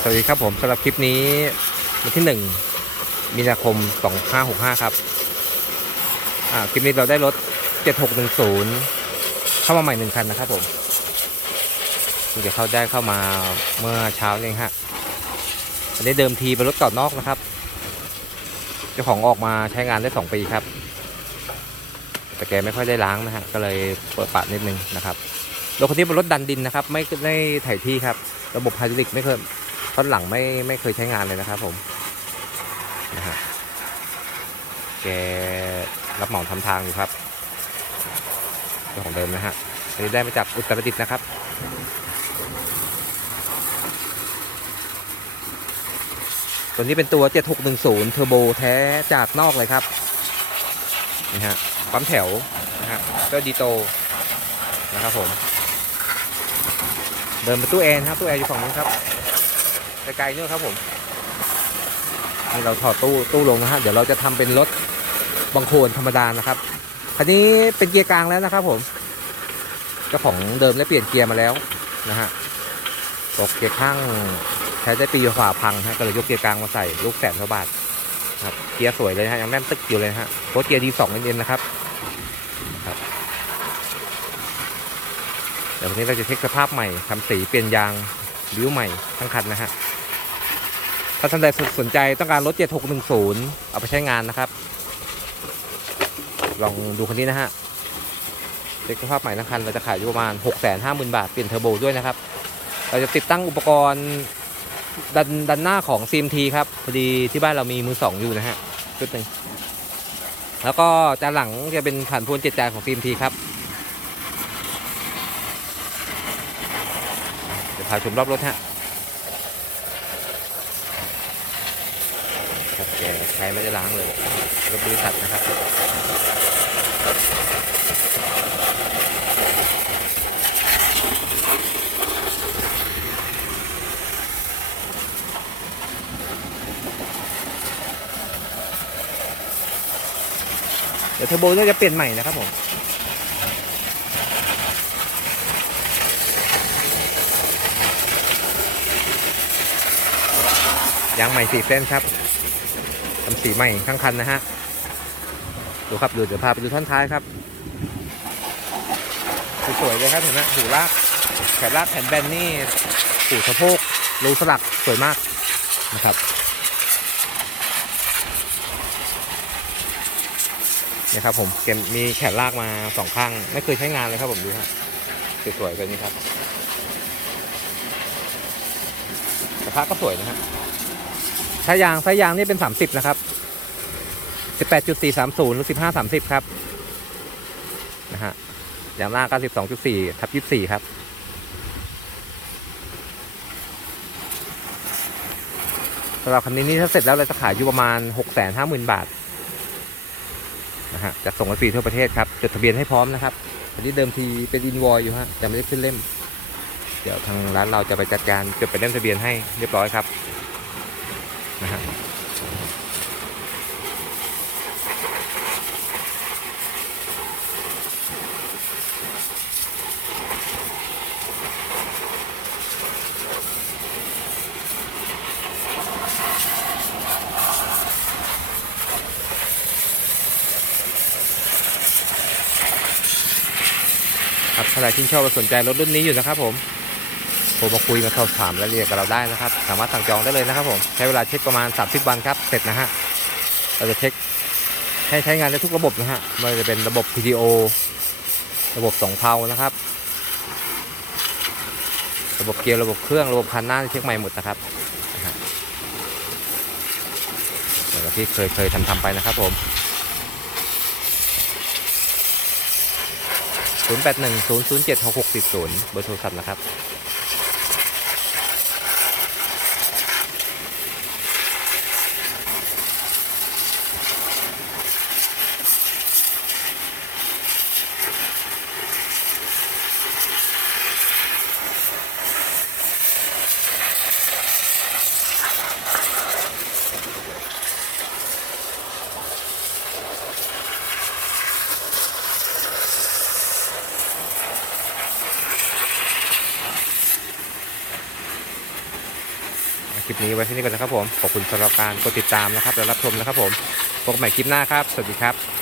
สวัสดีครับผมสำหรับคลิปนี้วันที่ 1 มีนาคม 2565 ครับอ่าคลิปนี้เราได้รถ 7610 เข้ามาใหม่หนึ่งคันนะครับผมเพิ่งจะเขาได้เข้ามาเมื่อเช้าเองฮะอันนี้เดิมทีเป็นรถเก่านอกนะครับ เจ้าของออกมาใช้งานได้ 2 ปีครับ แต่แกไม่ค่อยได้ล้างนะฮะก็เลยเปิดปะนิดนึงนะครับ รถคันนี้เป็นรถดันดินนะครับ ไม่ได้ไถที่ครับ ระบบไฮดรอลิกไม่เคยท่อนหลังไม่ไม่เคยใช้งานเลยนะครับผมนะฮะแกรับเหมาทำทางอยู่ครับเจ้าของเดิมนะฮะอันนี้ได้มาจากอุตรดิตถ์นะครับตัวนี้เป็นตัว 7610 เทอร์โบแท้จากนอกเลยครับนี่ฮะปั๊มแถวนะฮะก็ดีโตนะครับผม เดินไปตู้แอร์นะครับตู้แอร์อยู่ฝั่งนู้นครับไกลๆนู่นครับผมนี่เราถอดตู้ตู้ลงนะฮะเดี๋ยวเราจะทำเป็นรถบังโคลนธรรมดานะครับคันนี้เป็นเกียร์กลางแล้วนะครับ ผมเจ้าของเดิมได้เปลี่ยนเกียร์มาแล้วนะฮะตกเกียร์ข้างใช้ได้ปีฝ่าพังฮะก็เลยยกเกียร์กลางมาใส่ลูกแสนกว่าบาทครับเกียร์สวยเลยฮะยังแน่นตึกอยู่เลยฮะโค้ดเกียร์ดีสองเอ็นนะครับ เดี๋ยววันนี้เราจะเช็คสภาพใหม่ทำสีเปลี่ยนยางริ้วใหม่ทั้งคันนะฮะถ้าท่านใดสนใจต้องการรถ 7610 เอาไปใช้งานนะครับ ลองดูคันนี้นะฮะเช็คสภาพใหม่ทั้งคันเราจะขายอยู่ประมาณ 650,000 บาท เปลี่ยนเทอร์โบด้วยนะครับ เราจะติดตั้งอุปกรณ์ดันดันหน้าของ CMT ครับ พอดีที่บ้านเรามีมือสองอยู่นะฮะชุดหนึ่งแล้วก็จานหลังจะเป็นผ่านพวนเจ็ดจานของ CMT ครับ เดี๋ยว พาชมรอบรถฮะครับแกใช้ไม่ได้ล้างเลยรถบริษัทนะครับเดี๋ยวเทอร์โบน่าจะเปลี่ยนใหม่นะครับผม ยางใหม่สีเส้นครับทำสีใหม่ทั้งคันนะฮะดูครับดูเดี๋ยวพาไปดูท่อนท้ายครับสวยๆเลยครับเห็นไหมหูลากแขนลากแผ่นแบนนี่หูสะโพกรูสลักสวยมากนะครับนี่ครับผมเกมมีแขนลากมาสองข้าง ไม่เคยใช้งานเลยครับผมดูฮะสวยๆแบบนี้ครับกระทะก็สวยนะฮะ ใช้ยางใช้ยางนี่เป็น 30 นะครับ 18.430 หรือ 1530 ครับ นะฮะยางหน้าก็12.4ทับ24 ครับ สำหรับคันนี้นี่ถ้าเสร็จแล้วเราจะขายอยู่ประมาณ 650,000 บาท นะฮะจะส่งไปฟรีทั่วประเทศครับ จดทะเบียนให้พร้อมนะครับอันนี้เดิมทีเป็นอินวอยอยู่ฮะยังไม่ได้ขึ้นเล่ม เดี๋ยวทางร้านเราจะไปจัดการจดเป็นเล่มทะเบียนให้เรียบร้อยครับ นะฮะครับใครที่ชอบและสนใจรถรุ่นนี้อยู่นะครับผม โทรมาคุยมาสอบถามรายละเอียดกับเราได้นะครับ สามารถสั่งจองได้เลยนะครับผมใช้เวลาเช็คประมาณ 30 วันครับเสร็จนะฮะเราจะเช็คให้ใช้งานได้ทุกระบบนะฮะไม่ว่าจะเป็นระบบ PTO ระบบสองเพานะครับ ระบบเกียร์ระบบเครื่องระบบคันหน้าเช็คใหม่หมดนะครับเหมือนกับที่เคยเคยทำทำไปนะครับผม 0 8 1 0 0 7 6 6 4 0 เบอร์โทรศัพท์นะครับ ลิปนี้ไว้ที่นี่ก่อนนะครับผม ขอบคุณสำหรับการกดติดตามนะครับและรับชมนะครับผม พบกันใหม่คลิปหน้าครับ สวัสดีครับ